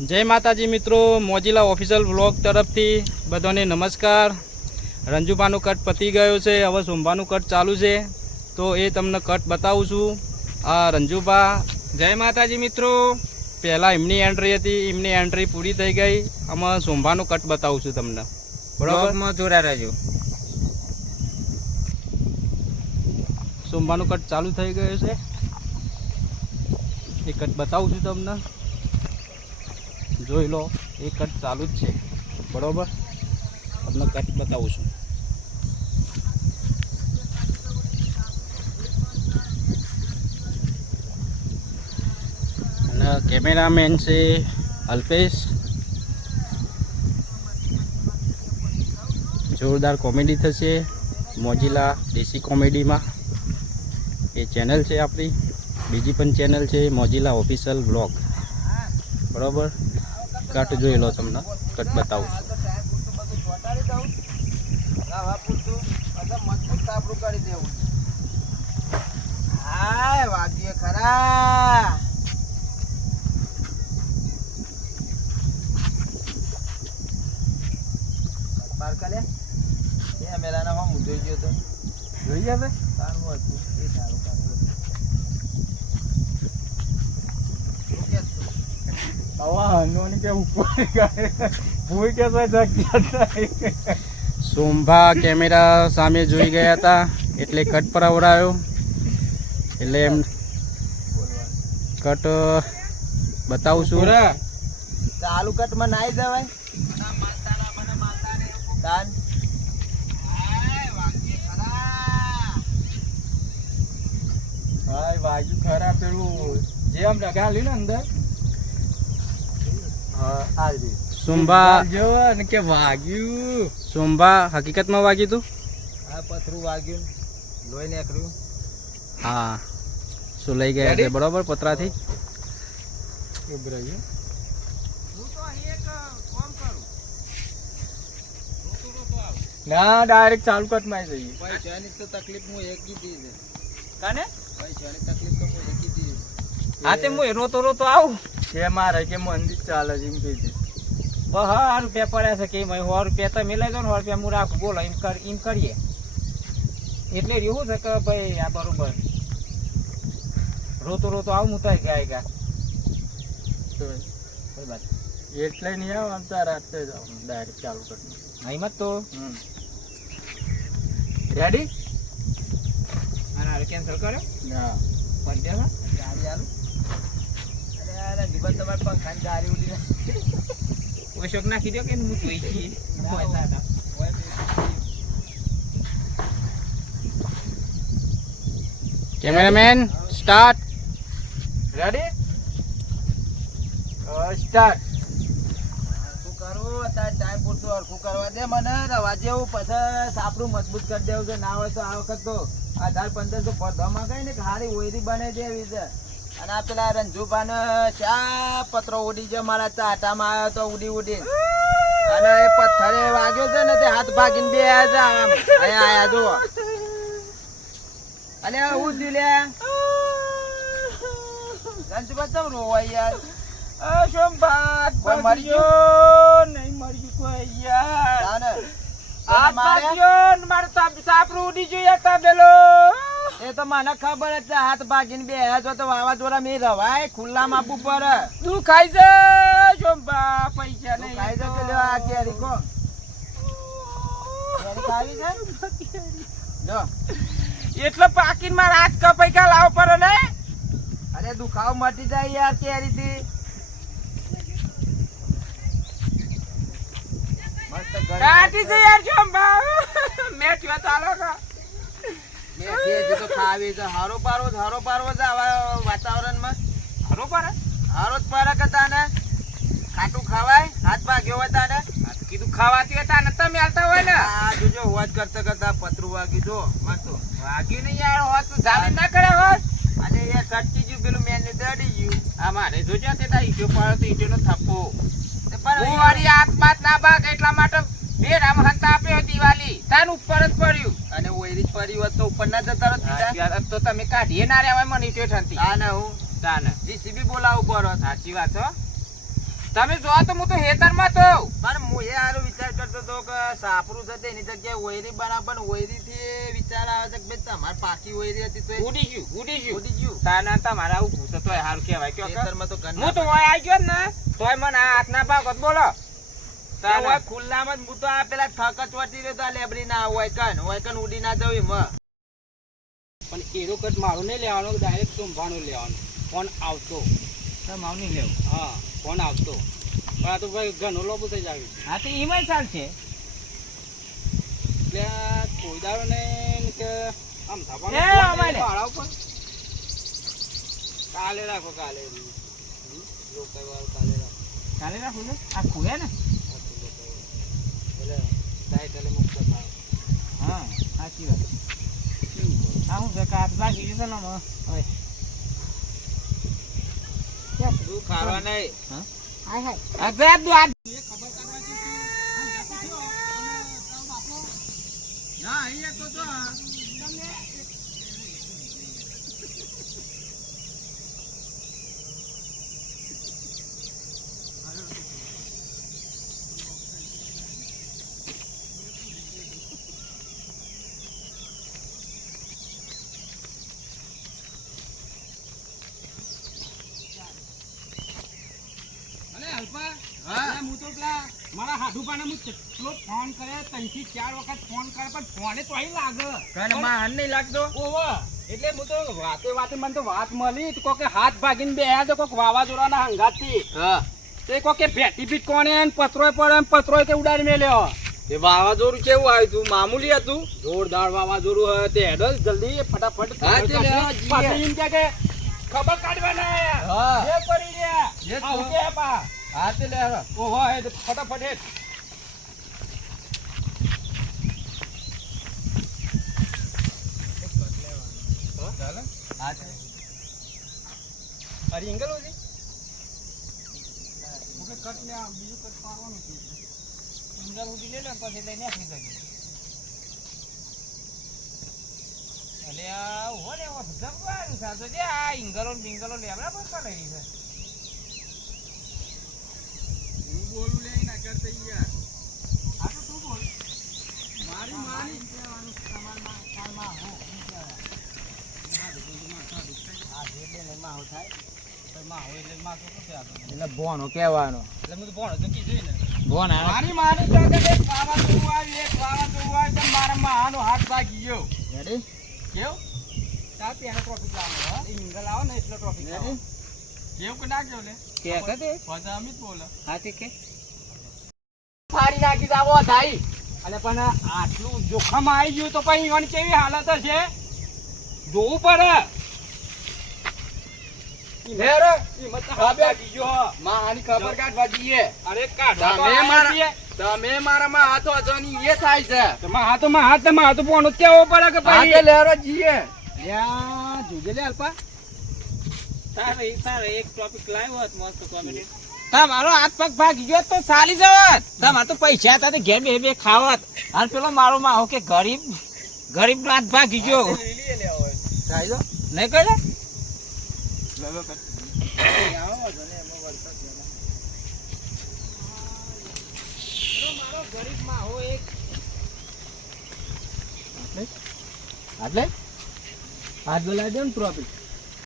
જય માતાજી મિત્રો, મોજીલા ઓફિશિયલ વ્લોગ તરફથી બધાને નમસ્કાર। રંજુબાનું કટ પતી ગયો છે, હવે સોમબાનું કટ ચાલુ છે, તો એ તમને કટ બતાવું છું। આ રંજુબા, જય માતાજી મિત્રો। પહેલાં એમની એન્ટ્રી હતી, એમની એન્ટ્રી પૂરી થઈ ગઈ। આમાં સોમબાનું કટ બતાવું છું તમને, બરાબર? જોડા રહેજો। સોમબાનું કટ ચાલુ થઈ ગયું છે, એ કટ બતાવું છું તમને, જોઈ લો। એ કટ ચાલુ જ છે, બરોબર? તમને કટ બતાવું છું। અને કેમેરામેન છે અલ્પેશ, જોરદાર કોમેડી થશે મોજીલા દેશી કોમેડીમાં। એ ચેનલ છે આપણી, બીજી પણ ચેનલ છે મોજીલા ઓફિશિયલ વ્લોગ, બરાબર? કટ જોઈ લો, તમને કટ બતાવું છું। જોઈએ સોમભા કેમેરા સામે જોઈ ગયા હતા એટલે કટ પર આવડાયો, એટલે એમ કટ બતાવું છું। ચાલુ કટ માં નાઈ જવાય વાગ્યું ખરા, પેલું જેમ લગાવ્યું ને અંદર સોમભા કે વાગ્યું, સોમભા હકીકતમાં વાગ્યું તું? આ પથરું વાગ્યું, લોહી નીકળ્યું। હા, શું લઈ ગયા છે, બરોબર? પતરાથી ના, ડાયરેક્ટ ચાલુ કટ માં જઈએ। પૈસાની તો તકલીફ હું એક કીધી છે, કાને પૈસાની તકલીફ તો હું એક કીધી। હા, તે હું રોતો રોતો આવું કે મારે કે મંદિર ચાલે છે એમ કહી દે। બસ હા, રૂપિયા પડ્યા છે કે 100 રૂપિયા તમે લઈ જાઓ ને, 100 રૂપિયા હું રાખું, બોલો એમ કરીએ। એટલે એવું છે કે ભાઈ આ બરોબર રોતો રોતો આવું હું તો ગાય એટલે નહીં આવ, તાર રાતે જાવ ડાયરેક્ટ ચાલુ કરી હિંમત તો રેડી। અને હારે કેન્સલ કર્યો ના પણ ગાડી આલું। અરે જીવન તમારે પંખાની ગાડી ઉડી ઓશોક નાખી દો કે હું જોઈ છીએ। Cameraman start, ready start. શું કરું અત્યારે ટાઈમ પૂરતું હરખું કરવા દે મને, રવા જેવું પછી સાપડું મજબૂત કરી દેવું છે। ના હોય તો આ વખત તો 1500 ભરવામાં ગઈ ને હારી ઓયરી બને દેવી છે। અને આ પેલા રંજુભા ને ચા પત્રો ઉડી છે, મારા ચાટામાં આવ્યો તો ઉડી ઉડી, અને એ પથ્થરે વાગ્યો છે ને તે હાથ ભાગીને બે આયા છે આમ અહીંયા આયા જો। અને હું જ લે રંજુભા ચમ રોવાય યાર? સોમભા કોઈ મરી ગયો નહીં? મરી ગયું કોઈ યાર? મારે સાપરું ઉડી જોઈએ તબેલો। એ તો મને ખબર જ છે, હાથ ભાગીને બે જો તો વાવાઝોડા મેં રવાય ખુલ્લા માપવું પડે। તું ખાઈ છે સોમભા? પૈસા નહીં ખાઈ છે આ કેરી કો કેરી ખાવી છે જો, એટલે પાકીને મારા હાથ કપાઈ કા લાવ પડે ને? અરે દુખાવ મટી જાય યાર કેરી થી। કાટી છે યાર સોમભા, મેં ક્યાં ચાલો કા મેં કે તો ખાવી છે। હારો પારો છે આવા વાતાવરણમાં, હારો પારે હારો જ પારે કે તાને ખાટું ખવાય? હાથ ભાગ્યો હોય તાને કીધું ખાવાતી હોય તાને તમે હાલતા હોય ને। આ જોજો હોજ કરતા કરતા પતરું વાગ્યું જો મસ્ત વાગ્યું નહીં યાર, હોજ તો જાળી ના કરે હોજ। અને યાર સટકી ગયું પેલું મેન ને દડી ગયું। આ મારે જોજો તે તા ઈટો પાડો તો ઈટોનો થપ્પો પણ વારી આત્માત ના ભાગ એટલા માટે બે રામ હંતા આપ્યો દિવાળી તાન ઉપર જ પડ્યું, અને ઓયરી પડી હોત તો ઉપર ના જતા રહો સીધા તો તમે કાઢીએ ના રેવાય મને ઈટો ઠંતી। આ ના હું તાને જીસીબી બોલાવું પડો। સાચી વાત છો, તમે જો તો હું તો હેતરમાં તો પણ હું એ હારો વિચાર કરતો હતો કે સાપરું છે તેની જગ્યાએ ઓયરી બરાબર ઓયરીથી વિચાર આવે છે કે ભાઈ તમારે પાકી ઓયરી હતી તો એ ઉડી ગયું ઉડી ગયું. તાના તમારા આવું પૂછે તોય હારું કહેવાય કયો કે? ખેતરમાં તો ઘર હું તો ઓય આવી ગયો ને તોય મને આ હાથના ભાગત બોલો હોય ખુલ્લામાં જ હું તો આ પેલા થકત વટી રહ્યો તો આ લેબડી ના હોય કન ઉડી ના જવું એમાં. પણ એરો કટ મારો નહીં લેવાનો, ડાયરેક્ટ સોમવાનો લેવાનો. ફોન આવતો. માવ નહીં લેવું. હા, ફોન આવતો. પણ આ તો ભાઈ ઘણો લોબો થઈ જાય. હા તો એમાં ચાલશે. એટલે આ કોઈ દાડો ને કે આમ એ અમારે. ભાડા ઉપર કાલે રાખો, કાલે રોકાઈ વાળું કાલે રાખો. ચાલે રાખું ને આ ખુયા ને. એટલે ટાઈટલે મુક્ત થાય. હા સાચી વાત. આ હું છે કાત ભાગી જશે ને હવે. તું ખાવા નહીં. આ જરા દો આ ના અહીંયા તો જો હું તો પેલા મારા હાડુપાને હું કેટલો ફોન કરે 3 થી 4 વખત ફોન કરે પણ ફોને તો અહીં લાગે. કને માં હાન નહીં લાગતો. ઓવા એટલે હું તો વાતે મને તો વાત મળી તો કોકે હાથ ભાગીને બેહ્યા તો કોક વાવાઝોડાના હંગાતથી હા તે કોકે ભેટી પીટ કોને ને પત્રોય પડે ને પત્રોય કે ઉડાડી મેલ્યો. એ વાવાઝોડું કેવું આવ્યું તું? મામૂલી હતું? જોરદાર વાવાઝોડું હોય તે હેડો જલ્દી ફટાફટ હા, તે લે, હા, જીએ. પાછી એમ કે ખબર કાઢવાના હા. જે પડી રહ્યા જે તો. આવું કે પા હા તે લે હવે. ઓહો હે તો ફટાફટ હેડ. ચાલે? હા તે. અરે એંગલ હોજી ઓકે કટ લે આ બીજું કટ પાડવાનું છે ઇંગલ ઉડી લે ને પછી લઈને આપી દઈએ. અલે આ હો લે ઓ જબવાનું સાતો જે આ ઇંગલો ને બિંગલો લેવડા પર લઈ છે. હું બોલું લે ના કરતે યાર. આ તો તું બોલ. મારી માની કહેવાનું તમારમાં કારમાં હો આ જે લે માં હો થાય તો માં હોય એટલે માં તો શું છે આ તો? એટલે બોનો કહેવાનો. એટલે હું તો ભણો તો કીધું ને બોન આ મારી માની તો કે એક વાવાઝોડું આવ્યું, એક વાવાઝોડું આવ્યું તો મારા માનો હાથ ભાગી ગયો. રેડી કેવું? તાર પેલો ટ્રોફિક લાવવાનો હો. ઇંગલ આવો ને એટલો ટ્રોફિક લાવો. કેવું કે ના કેવું લે? કે કદે પછી અમિત બોલે. હા તે કે ફાડી નાખી દાવો થાય. અને પણ આટલું જોખમ આવી ગયું તો પછી ઈવન કેવી હાલત હશે જોવું પડે. હેરો. હાથ ભાગી ગયો. માં આની ખબર કાઢવા જઈએ. અરે કાઢવા તો તમે આયા મારા છીએ. તમે મારામાં હાથો અજાની એ થાય છે. તમારા હાથોમાં હાથ તમારા હાથો પોણો કેવો પડે કે હા તે ભાઈ લેરો જઈએ. યા જોજે લે અલ્પા. તારે એક ટોપિક લાવ્યો હોત મસ્ત કોમેડી. તમારો હાથ પગ ભાગી ગયો તો ચાલી જવાત. તમારે તો પૈસા હતા તો ઘેર બે બે ખાવત. અને પેલો મારો માહો કે ગરીબ નો હાથ ભાગી ગયો. થાય તો નહીં કરે મારો ગરીબ માહો એક એટલે હાથ બોલાવી દે ને ટ્રોફિક